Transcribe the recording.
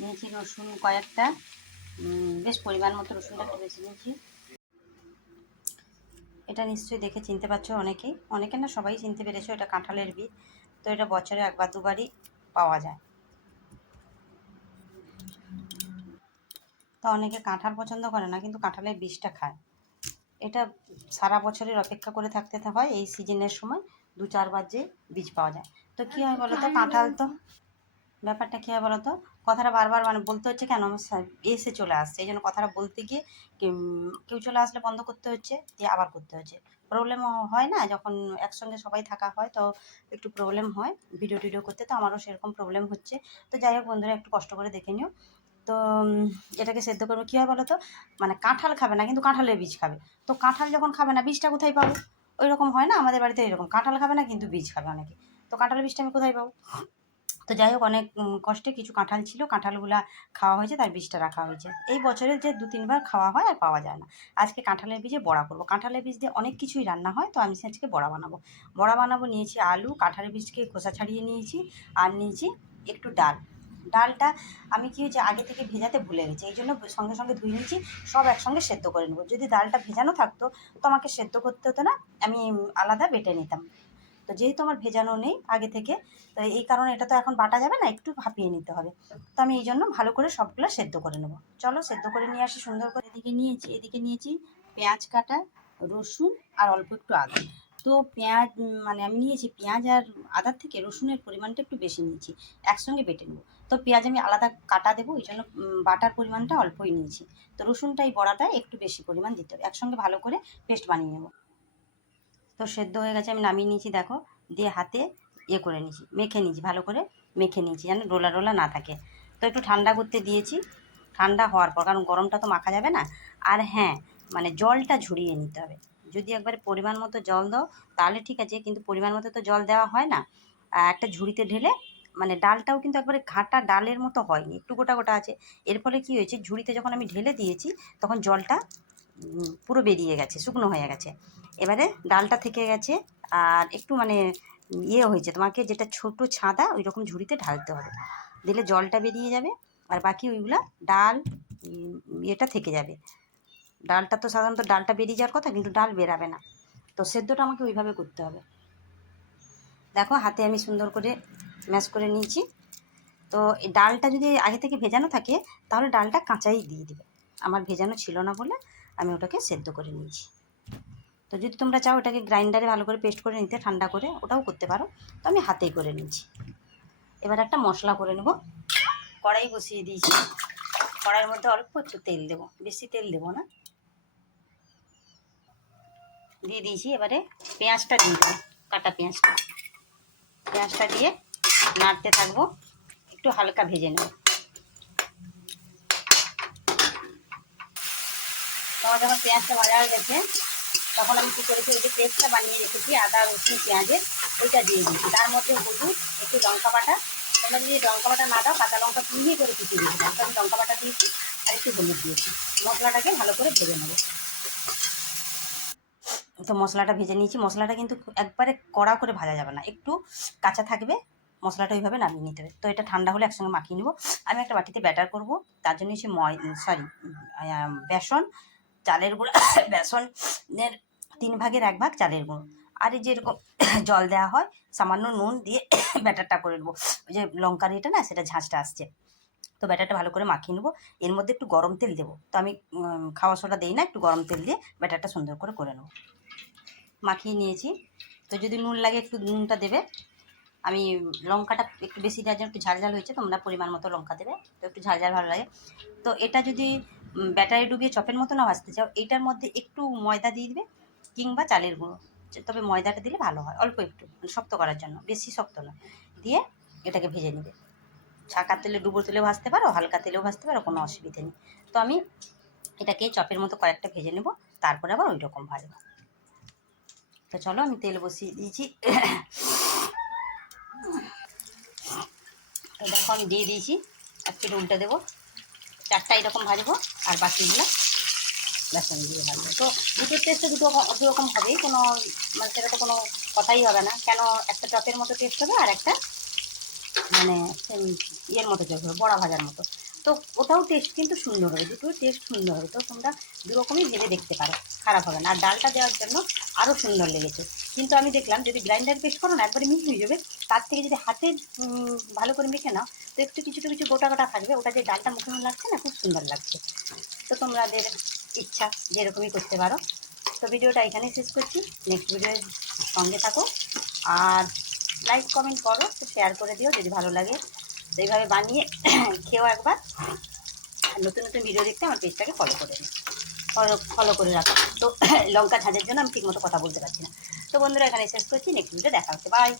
নিয়েছি রসুন কয়েকটা, বেশ পরিমাণ মতো রসুনটা একটু বেশি নিয়েছি। এটা নিশ্চয়ই দেখে চিনতে পারছো অনেকেই, অনেকে না সবাই চিনতে পেরেছো, এটা কাঁঠালের বীজ। তো এটা বছরে একবার দুবারই পাওয়া যায়। তো অনেকে কাঁঠাল পছন্দ করে না, কিন্তু কাঁঠালের বীজটা খায়। এটা সারা বছরের অপেক্ষা করে থাকতে হয়, এই সিজনের সময় 2-4 বার যে বীজ পাওয়া যায়। তো কী হয় বলো তো, কাঁঠাল তো ব্যাপারটা কী হয় বলো তো, কথাটা বারবার মানে বলতে হচ্ছে কেন, আমার এসে চলে আসছে, এই জন্য কথাটা বলতে গিয়ে কেউ চলে আসলে বন্ধ করতে হচ্ছে, দিয়ে আবার করতে হচ্ছে। প্রবলেম হয় না যখন একসঙ্গে সবাই থাকা হয়, তো একটু প্রবলেম হয় ভিডিও টিডিও করতে। তো আমারও সেরকম প্রবলেম হচ্ছে। তো যাই হোক বন্ধুরা, একটু কষ্ট করে দেখে নিও। তো এটাকে সেদ্ধ করবো। কী হয় বলো তো, মানে কাঁঠাল খাবে না কিন্তু কাঁঠালের বীজ খাবে। তো কাঁঠাল যখন খাবে না, বীজটা কোথায় পাবো? ওই রকম হয় না, আমাদের বাড়িতে এরকম কাঁঠাল খাবে না কিন্তু বীজ খাবে অনেকে। তো কাঁঠালের বীজটা আমি কোথায় পাবো? তো যাই হোক, অনেক কষ্টে কিছু কাঁঠাল ছিল, কাঁঠালগুলা খাওয়া হয়েছে, তার বীজটা রাখা হয়েছে। এই বছরে যে 2-3 বার খাওয়া হয় আর পাওয়া যায় না। আজকে কাঁঠালের বীজে বড়া করবো। কাঁঠালের বীজ দিয়ে অনেক কিছুই রান্না হয়, তো আমি আজকে বড়া বানাবো। বড়া বানাবো, নিয়েছি আলু, কাঁঠালের বীজকে খোসা ছাড়িয়ে নিয়েছি, আর নিয়েছি একটু ডাল। ডালটা আমি কী হয়েছে, আগে থেকে ভেজাতে ভুলে গেছি, এই জন্য সঙ্গে সঙ্গে ধুয়ে নিয়েছি। সব একসঙ্গে সেদ্ধ করে নেবো। যদি ডালটা ভেজানো থাকতো তো আমাকে সেদ্ধ করতে হতো না, আমি আলাদা বেটে নিতাম। তো যেহেতু আমার ভেজানো নেই আগে থেকে, তো এই কারণে এটা তো এখন বাটা যাবে না, একটু ভাপিয়ে নিতে হবে। তো আমি এই জন্য ভালো করে সবগুলো সেদ্ধ করে নেবো। চলো সেদ্ধ করে নিয়ে আসি সুন্দর করে। এদিকে নিয়েছি পেঁয়াজ কাটা, রসুন আর অল্প একটু আদা। তো পেঁয়াজ মানে আমি নিয়েছি পেঁয়াজ আর আদার থেকে রসুনের পরিমাণটা একটু বেশি নিয়েছি, একসঙ্গে বেটে নেবো। তো পেঁয়াজ আমি আলাদা কাটা দেবো, এই জন্য বাটার পরিমাণটা অল্পই নিয়েছি। তো রসুনটা এই বড়াটায় একটু বেশি পরিমাণ দিতে হবে, একসঙ্গে ভালো করে পেস্ট বানিয়ে নেবো। তো সেদ্ধ হয়ে গেছে, আমি নামিয়ে নিয়েছি দেখো। দিয়ে হাতে করে নিয়েছি, মেখে নিয়েছি, ভালো করে মেখে নিয়েছি যেন ডোলা ডোলা না থাকে। তো একটু ঠান্ডা করতে দিয়েছি, ঠান্ডা হওয়ার পর, কারণ গরমটা তো মাখা যাবে না। আর হ্যাঁ, মানে জলটা ঝরিয়ে নিতে হবে। যদি একবারে পরিমাণ মতো জল দাও তাহলে ঠিক আছে, কিন্তু পরিমাণ মতো তো জল দেওয়া হয় না। একটা ঝুড়িতে ঢেলে, মানে ডালটাও কিন্তু একবারে ঘাঁটা ডালের মতো হয়নি, একটু গোটা গোটা আছে। এর ফলে কী হয়েছে, ঝুড়িতে যখন আমি ঢেলে দিয়েছি তখন জলটা পুরো বেরিয়ে গেছে, শুকনো হয়ে গেছে। এবারে ডালটা থেকে গেছে, আর একটু মানে হয়েছে, তোমাকে যেটা ছোট ছাদা ওই রকম ঝুড়িতে ঢালতে হবে, দিলে জলটা বেরিয়ে যাবে। আর বাকি ওইগুলা ডাল এটা থেকে যাবে। ডালটা তো সাধারণত ডালটা বেরিয়ে যাওয়ার কথা, কিন্তু ডাল বেরাবে না। তো সেদ্ধটা আমাকে ওইভাবে করতে হবে। দেখো হাতে আমি সুন্দর করে ম্যাশ করে নিয়েছি। তো এই ডালটা যদি আগে থেকে ভেজানো থাকে তাহলে ডালটা কাঁচাই দিয়ে দিবে। আমার ভেজানো ছিল না বলে আমি ওটাকে সেদ্ধ করে নিয়েছি। তো যদি তোমরা চাও এটাকে গ্রাইন্ডারে ভালো করে পেস্ট করে নিতে, ঠান্ডা করে, ওটাও করতে পারো। তো আমি হাতেই করে নিয়েছি। এবার একটা মশলা করে নেব। কড়াই বসিয়ে দিয়েছি, কড়াইয়ের মধ্যে অল্প একটু তেল দেবো, বেশি তেল দেবো না। দিয়ে দিয়েছি, এবারে পেঁয়াজটা দিয়ে দেবো, কাটা পেঁয়াজটা দিয়ে নাড়তে থাকবো, একটু হালকা ভেজে নেব। তোমার যখন পেঁয়াজটা ভাজা হয়ে গেছে তখন আমি কী করেছি, ওই যে পেস্টটা বানিয়ে রেখেছি আদা রসুন পেঁয়াজের, ওইটা দিয়ে দিয়েছি। তার মধ্যে হলুদ, একটু লঙ্কা বাটা, তোমরা যদি লঙ্কা বাটা না দাও কাঁচা লঙ্কা কুড়িয়ে করে কুচিয়ে দিয়েছি, তারপর আমি লঙ্কা বাটা দিয়েছি আর একটু হলুদ দিয়েছি। মশলাটাকে ভালো করে ভেজে নেবো। তো মশলাটা ভেজে নিয়েছি। মশলাটা কিন্তু একবারে কড়া করে ভাজা যাবে না, একটু কাঁচা থাকবে, মশলাটা ওইভাবে নামিয়ে নিতে হবে। তো এটা ঠান্ডা হলে একসঙ্গে মাখিয়ে নেবো। আমি একটা বাটিতে ব্যাটার করব, তার জন্য হচ্ছে বেসন, চালের গুঁড়ো, বেসনের 3 ভাগের 1 ভাগ চালের গুঁড়ো, আর এই যেরকম জল দেওয়া হয় সামান্য নুন দিয়ে ব্যাটারটা করে নেবো। ওই যে লঙ্কার এটা না, সেটা ঝাঁঝটা আসছে। তো ব্যাটারটা ভালো করে মাখিয়ে নেবো। এর মধ্যে একটু গরম তেল দেবো, তো আমি খাওয়া সোডা দিই না, একটু গরম তেল দিয়ে ব্যাটারটা সুন্দর করে নেবো। মাখিয়ে নিয়েছি। তো যদি নুন লাগে একটু নুনটা দেবে। আমি লঙ্কাটা একটু বেশি দেওয়ার জন্য একটু ঝাল ঝাল হয়েছে, তোমরা পরিমাণ মতো লঙ্কা দেবে, তো একটু ঝাল ঝাল ভালো লাগে। তো এটা যদি ব্যাটারে ডুবিয়ে চপের মতো না ভাজতে চাও, এইটার মধ্যে একটু ময়দা দিয়ে দিবে, কিংবা চালের গুঁড়ো। তবে ময়দাটা দিলে ভালো হয়, অল্প একটু, মানে শক্ত করার জন্য, বেশি শক্ত নয়। দিয়ে এটাকে ভেজে নেবে। ছাঁকার তেলে, ডুবো তেলেও ভাজতে পারো, হালকা তেলেও ভাজতে পারো, কোনো অসুবিধে নেই। তো আমি এটাকে চপের মতো কয়েকটা ভেজে নেব, তারপরে আবার ওই রকম ভাজবো। তো চলো আমি তেল বসিয়ে দিয়েছি। তো দেখো আমি দিয়ে দিয়েছি, একটু উল্টে দেবো, 4টা এরকম ভাজবো, আর বাকিগুলো বেসন দিয়ে ভাজবো। তো দুটোর টেস্টে দুরকম হবেই, কোনো মানে সেটা তো কোনো কথাই হবে না। কেন, একটা চপের মতো টেস্ট হবে আর একটা মানে ইয়ের মতো চপ হবে, বড়া ভাজার মতো। তো ওটাও টেস্ট কিন্তু সুন্দর হবে, দুটো টেস্ট সুন্দর হবে। তো তোমরা দুরকমই ভেবে দেখতে পারো, খারাপ হবে না। আর ডালটা দেওয়ার জন্য আরও সুন্দর লেগেছে। কিন্তু আমি দেখলাম যদি গ্রাইন্ডার পেস্ট করো না একবারে মিহি হয়ে যাবে, তার থেকে যদি হাতে ভালো করে মেখে নাও তো একটু কিছু গোটা গোটা থাকবে, ওটা যে ডালটা মুখে লাগছে না, খুব সুন্দর লাগছে। তো তোমাদের ইচ্ছা যেরকমই করতে পারো। তো ভিডিওটা এখানেই শেষ করছি, নেক্সট ভিডিওর সঙ্গে থাকো। আর লাইক কমেন্ট করো, তো শেয়ার করে দিও যদি ভালো লাগে। তো এইভাবে বানিয়ে খেয়েও একবার। আর নতুন নতুন ভিডিও দেখতে আমার পেজটাকে ফলো করে নিও, ফলো করে রাখো। তো লঙ্কা ঝাঁঝের জন্য আমি ঠিকমতো কথা বলতে পারছি না। তো বন্ধুরা এখানে শেষ করছি, নেক্সট ভিডিও দেখা হচ্ছে, বাই।